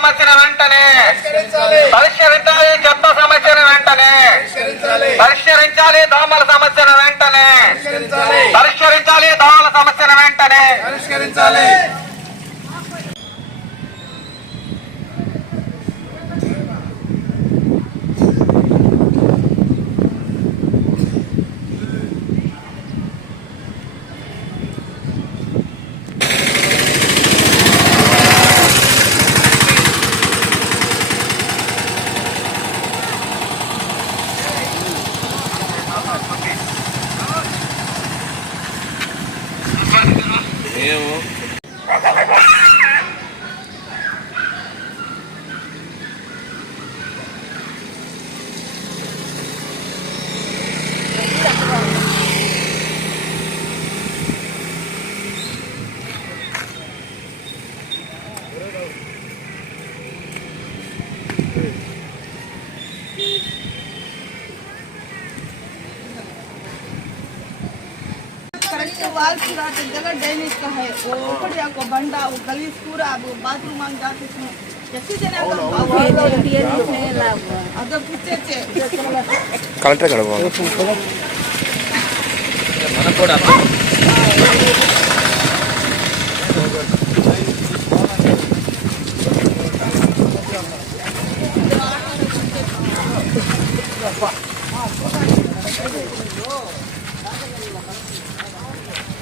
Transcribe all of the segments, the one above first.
సమస్యను వెంటనే. పరిష్కరించాలి. చెత్త సమస్యను వెంటనే. పరిష్కరించాలి. దోమల సమస్యను వెంటనే. పరిష్కరించాలి. దోమల సమస్యను వెంటనే. बाल पूरा तो जगह डैमेज का है। वो ऊपर जाको बंडा वो गलीस पूरा वो बाथरूम आन जाते इसमें जैसे जना का बाबा ये इसमें लाभ अब पूछे छे कलेक्टर कड़वा मन कोड आप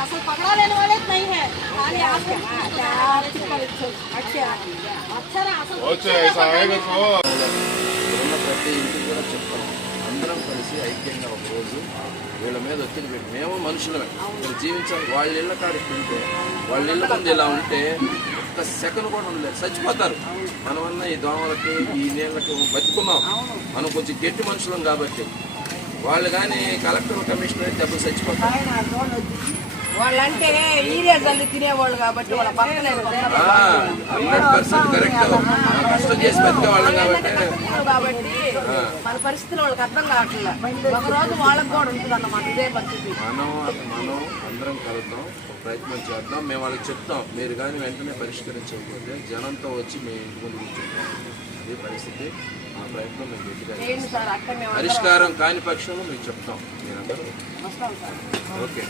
हाँ सब पकड़ा लेने वाले तो नहीं है खाली आपको अच्छा अच्छा ना असल ఉన్న ప్రతి ఇంటికి కూడా చెప్తాం అందరం కలిసి ఐక్యంగా ఒక రోజు వీళ్ళ మీద ఒత్తిడి పెట్టి మేము మనుషులమే ఇక్కడ జీవించాలి వాళ్ళ ఇళ్ళ కాడికి ఉంటే వాళ్ళ ఇళ్ళ ముందు ఇలా ఉంటే ఒక్క సెకండ్ కూడా ఉండలేదు చచ్చిపోతారు మనమన్నా ఈ దోమలకి ఈ నీళ్ళకి బతుకున్నాం మనం కొంచెం గట్టి మనుషులం కాబట్టి వాళ్ళు కానీ కలెక్టర్ కమిషనర్ అయితే దెబ్బలు చచ్చిపోతారు వాళ్ళంటే ఈరియా జల్లి తినేవాళ్ళు కాబట్టి వాళ్ళ పక్కనే కష్టం చేసి కాబట్టి. మన పరిస్థితులు వాళ్ళకి అర్థం కావట్లేదు. ఒక రోజు వాళ్ళకి కూడా ఉంటుంది అన్నమాట ఇదే పరిస్థితి. మనం మనం అందరం కలుద్దాం ప్రయత్నం చేద్దాం. మేము వాళ్ళకి చెప్తాం మీరు కానీ వెంటనే పరిష్కరించకపోతే జనంతో వచ్చి మేము ఇంటి ముందు కూర్చుంటాం. అదే పరిస్థితి. ఆ ప్రయత్నం మేము గట్టిగా మేము పరిష్కారం కాని పక్షంలో మీకు చెప్తాం. మీరందరూ ఓకే.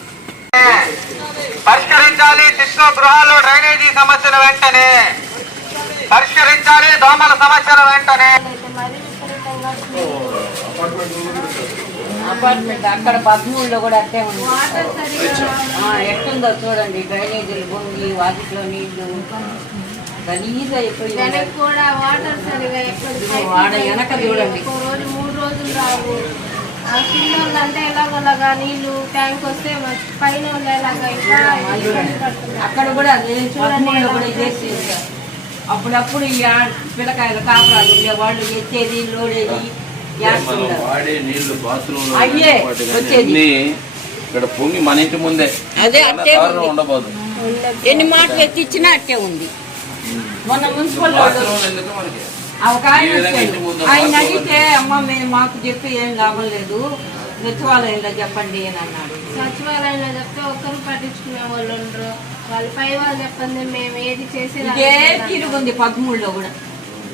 పరిష్కరించాలి శిశు గృహాల్లో డ్రైనేజీ సమస్యను వెంటనే. పరిష్కరించాలి దోమల సమస్యను వెంటనే. అపార్ట్మెంట్ అక్కడ పద్మూడులో కూడా అట్టే ఉంది. ఎట్టుందో చూడండి డ్రైనేజీలు బొంగి వాటిలో నీళ్ళు. గలీజ్ అయిపోయి వాటర్ సరిగా ఎక్కడ వాడ వెనక చూడండి. రోజు మూడు రోజులు రావు. ఎలాగోలాగా నీళ్ళు ట్యాంక్ వస్తే పైన ఇంకా. అక్కడ కూడా. అప్పుడప్పుడు ఈ పిల్లకాయల కాపురాలు వాళ్ళు ఎత్తేది లోడేది అయ్యే వచ్చేది. ఇక్కడ పొంగి మన ఇంటి ముందే అదే అట్టే. ఉండబోదు ఎన్ని మాటలు ఎత్తిచ్చినా అట్టే ఉంది మొన్న మున్సిపల్ ఒక ఆయన వచ్చాడు. ఆయన అడిగితే అమ్మ మేము మాకు చెప్పి ఏం లాభం లేదు. సచివాలయంలో చెప్పండి అని అన్నాడు. సచివాలయంలో చెప్తే ఒక్కరు పట్టించుకునే వాళ్ళు ఉండరు. వాళ్ళ పై వాళ్ళు చెప్పండి మేము ఏది చేసి తిరుగుంది పదమూడులో కూడా.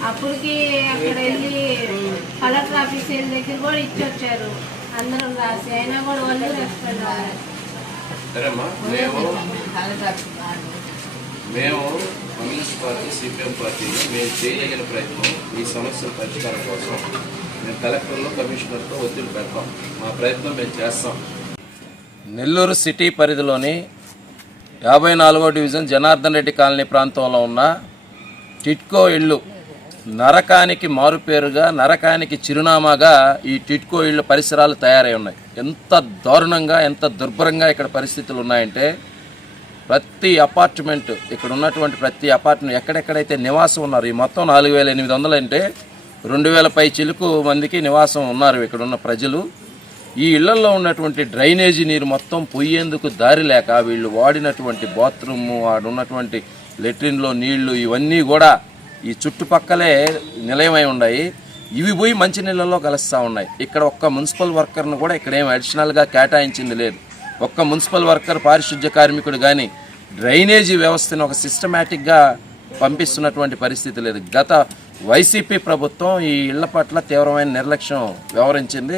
అప్పటికి అక్కడ వెళ్ళి కలెక్టర్ ఆఫీస్ దగ్గర కూడా ఇచ్చొచ్చారు. అందరం రాసి అయినా కూడా వాళ్ళు రెస్పాండ్ అవ్వాలి. మేము కమ్యూనిస్ట్ పార్టీ సిపిఎం పార్టీని మేము చేయగలిగిన ప్రయత్నం ఈ సమస్యల పరిష్కారం కోసం మేము కలెక్టర్లో కమిషనర్తో ఒత్తిడి పెడతాం. మా ప్రయత్నం మేము చేస్తాం. నెల్లూరు సిటీ పరిధిలోని యాభై నాలుగో డివిజన్ జనార్దన్ రెడ్డి కాలనీ ప్రాంతంలో ఉన్న టిట్కో ఇళ్ళు నరకానికి మారుపేరుగా నరకానికి చిరునామాగా ఈ టిట్కో ఇళ్ళ పరిసరాలు తయారై ఉన్నాయి. ఎంత దారుణంగా ఎంత దుర్భరంగా ఇక్కడ పరిస్థితులు ఉన్నాయంటే ప్రతి అపార్ట్మెంట్ ఇక్కడ ఉన్నటువంటి ప్రతి అపార్ట్మెంట్ ఎక్కడెక్కడైతే నివాసం ఉన్నారు ఈ మొత్తం నాలుగు వేల ఎనిమిది వందలు అంటే రెండు వేల పై చిలుకు మందికి నివాసం ఉన్నారు ఇక్కడ ఉన్న ప్రజలు. ఈ ఇళ్ళలో ఉన్నటువంటి డ్రైనేజీ నీరు మొత్తం పొయ్యేందుకు దారి లేక వీళ్ళు వాడినటువంటి బాత్రూమ్ వాడున్నటువంటి లెట్రిన్లో నీళ్ళు ఇవన్నీ కూడా ఈ చుట్టుపక్కలే నిలయమై ఉన్నాయి. ఇవి పోయి మంచినీళ్ళలో కలుస్తూ ఉన్నాయి. ఇక్కడ ఒక్క మున్సిపల్ వర్కర్ను కూడా ఇక్కడ ఏం అడిషనల్గా కేటాయించింది లేదు. ఒక్క మున్సిపల్ వర్కర్ పారిశుద్ధ్య కార్మికుడు కానీ డ్రైనేజీ వ్యవస్థను ఒక సిస్టమేటిక్గా పంపిస్తున్నటువంటి పరిస్థితి లేదు. గత వైసీపీ ప్రభుత్వం ఈ ఇళ్ళ పట్ల తీవ్రమైన నిర్లక్ష్యం వ్యవహరించింది.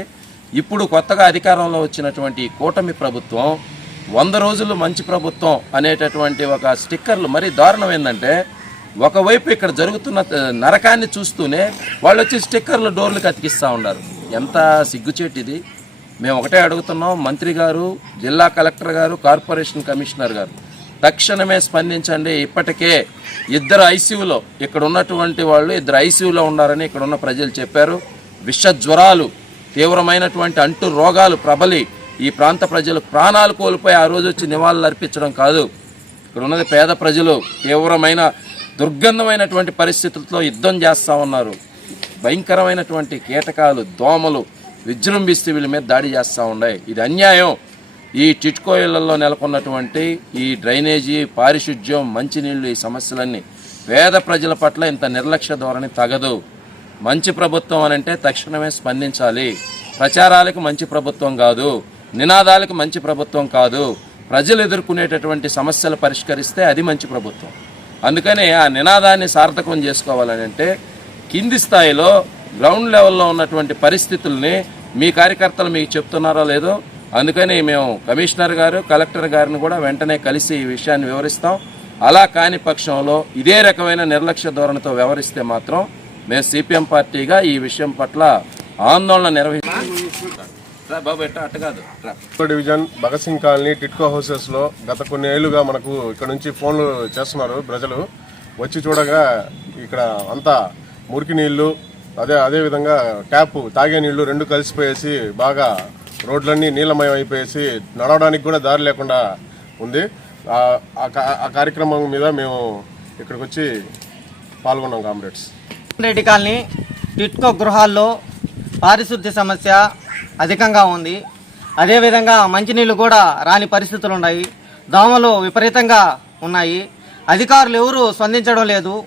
ఇప్పుడు కొత్తగా అధికారంలో వచ్చినటువంటి ఈ కూటమి ప్రభుత్వం వంద రోజులు మంచి ప్రభుత్వం అనేటటువంటి ఒక స్టిక్కర్లు మరీ దారుణం ఏంటంటే ఒకవైపు ఇక్కడ జరుగుతున్న నరకాన్ని చూస్తూనే వాళ్ళు వచ్చి స్టిక్కర్లు డోర్లు కతికిస్తూ ఉన్నారు. ఎంత సిగ్గుచేటిది. మేము ఒకటే అడుగుతున్నాం మంత్రి గారు జిల్లా కలెక్టర్ గారు కార్పొరేషన్ కమిషనర్ గారు తక్షణమే స్పందించండి. ఇప్పటికే ఇద్దరు ఐసీయూలో ఇక్కడ ఉన్నటువంటి వాళ్ళు ఇద్దరు ఐసీయూలో ఉన్నారని ఇక్కడ ఉన్న ప్రజలు చెప్పారు. విష జ్వరాలు తీవ్రమైనటువంటి అంటు రోగాలు ప్రబలి ఈ ప్రాంత ప్రజలు ప్రాణాలు కోల్పోయి ఆ రోజు వచ్చి నివాళులు అర్పించడం కాదు. ఇక్కడ ఉన్నది పేద ప్రజలు తీవ్రమైన దుర్గంధమైనటువంటి పరిస్థితులతో యుద్ధం చేస్తూ ఉన్నారు. భయంకరమైనటువంటి కీటకాలు దోమలు విజృంభిస్తూ వీళ్ళ మీద దాడి చేస్తూ ఉన్నాయి. ఇది అన్యాయం. ఈ టిట్కో ఇళ్ళలో నెలకొన్నటువంటి ఈ డ్రైనేజీ పారిశుధ్యం మంచినీళ్ళు ఈ సమస్యలన్నీ పేద ప్రజల పట్ల ఇంత నిర్లక్ష్య ధోరణి తగదు. మంచి ప్రభుత్వం అని అంటే తక్షణమే స్పందించాలి. ప్రచారాలకు మంచి ప్రభుత్వం కాదు. నినాదాలకు మంచి ప్రభుత్వం కాదు. ప్రజలు ఎదుర్కొనేటటువంటి సమస్యలు పరిష్కరిస్తే అది మంచి ప్రభుత్వం. అందుకనే ఆ నినాదాన్ని సార్థకం చేసుకోవాలని అంటే కింది స్థాయిలో గ్రౌండ్ లెవెల్లో ఉన్నటువంటి పరిస్థితుల్ని మీ కార్యకర్తలు మీకు చెప్తున్నారో లేదో అందుకని మేము కమిషనర్ గారు కలెక్టర్ గారిని కూడా వెంటనే కలిసి ఈ విషయాన్ని వివరిస్తాం. అలా కాని పక్షంలో ఇదే రకమైన నిర్లక్ష్య ధోరణితో వ్యవహరిస్తే మాత్రం మేము సిపిఎం పార్టీగా ఈ విషయం పట్ల ఆందోళన నిర్వహిస్తాం division Bhagat Singh colony TIDCO హౌసెస్లో గత కొన్ని ఏళ్ళుగా మనకు ఇక్కడ నుంచి ఫోన్లు చేస్తున్నారు ప్రజలు. వచ్చి చూడగా ఇక్కడ అంతా మురికి నీళ్ళు అదే అదేవిధంగా ట్యాప్ తాగే నీళ్ళు రెండు కలిసిపోయేసి బాగా రోడ్లన్నీ నీలమయం అయిపోయేసి నడవడానికి కూడా దారి లేకుండా ఉంది. ఆ- ఆ కార్యక్రమం మీద మేము ఇక్కడికి వచ్చి పాల్గొన్నాం కామ్రేడ్స్. రెడ్డి కాలనీ టిట్కో గృహాల్లో పారిశుద్ధ్య సమస్య అధికంగా ఉంది. అదేవిధంగా మంచినీళ్ళు కూడా రాని పరిస్థితులు ఉన్నాయి. దోమలు విపరీతంగా ఉన్నాయి. అధికారులు ఎవరు స్పందించడం లేదు.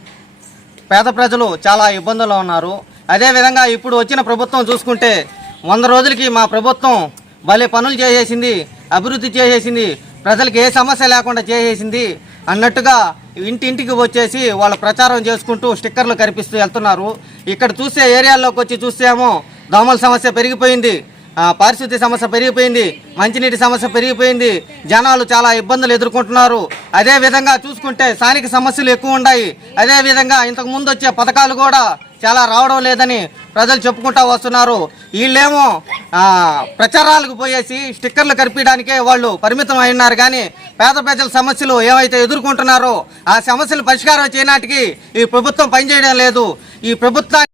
పేద ప్రజలు చాలా ఇబ్బందుల్లో ఉన్నారు. అదేవిధంగా ఇప్పుడు వచ్చిన ప్రభుత్వం చూసుకుంటే వంద రోజులకి మా ప్రభుత్వం భలే పనులు చేసేసింది అభివృద్ధి చేసేసింది ప్రజలకు ఏ సమస్య లేకుండా చేసేసింది అన్నట్టుగా ఇంటింటికి వచ్చేసి వాళ్ళ ప్రచారం చేసుకుంటూ స్టిక్కర్లు కనిపిస్తూ వెళ్తున్నారు. ఇక్కడ చూసే ఏరియాల్లోకి వచ్చి చూస్తేమో దోమల సమస్య పెరిగిపోయింది. పారిశుద్ధ్య సమస్య పెరిగిపోయింది మంచినీటి సమస్య పెరిగిపోయింది జనాలు చాలా ఇబ్బందులు ఎదుర్కొంటున్నారు. అదే విధంగా చూసుకుంటే స్థానిక సమస్యలు ఎక్కువ ఉన్నాయి. అదే విధంగా ఇంతకు ముందు వచ్చే పథకాలు కూడా చాలా రావడం లేదని ప్రజలు చెప్పుకుంటూ వస్తున్నారు. వీళ్ళేమో ప్రచారాలకు పోయేసి స్టిక్కర్లు కరిపించడానికే వాళ్ళు పరిమితం అయినారు కానీ పేద ప్రజల సమస్యలు ఏవైతే ఎదుర్కొంటున్నారో ఆ సమస్యలు పరిష్కారం చేయనాటికి ఈ ప్రభుత్వం పనిచేయడం లేదు. ఈ ప్రభుత్వాన్ని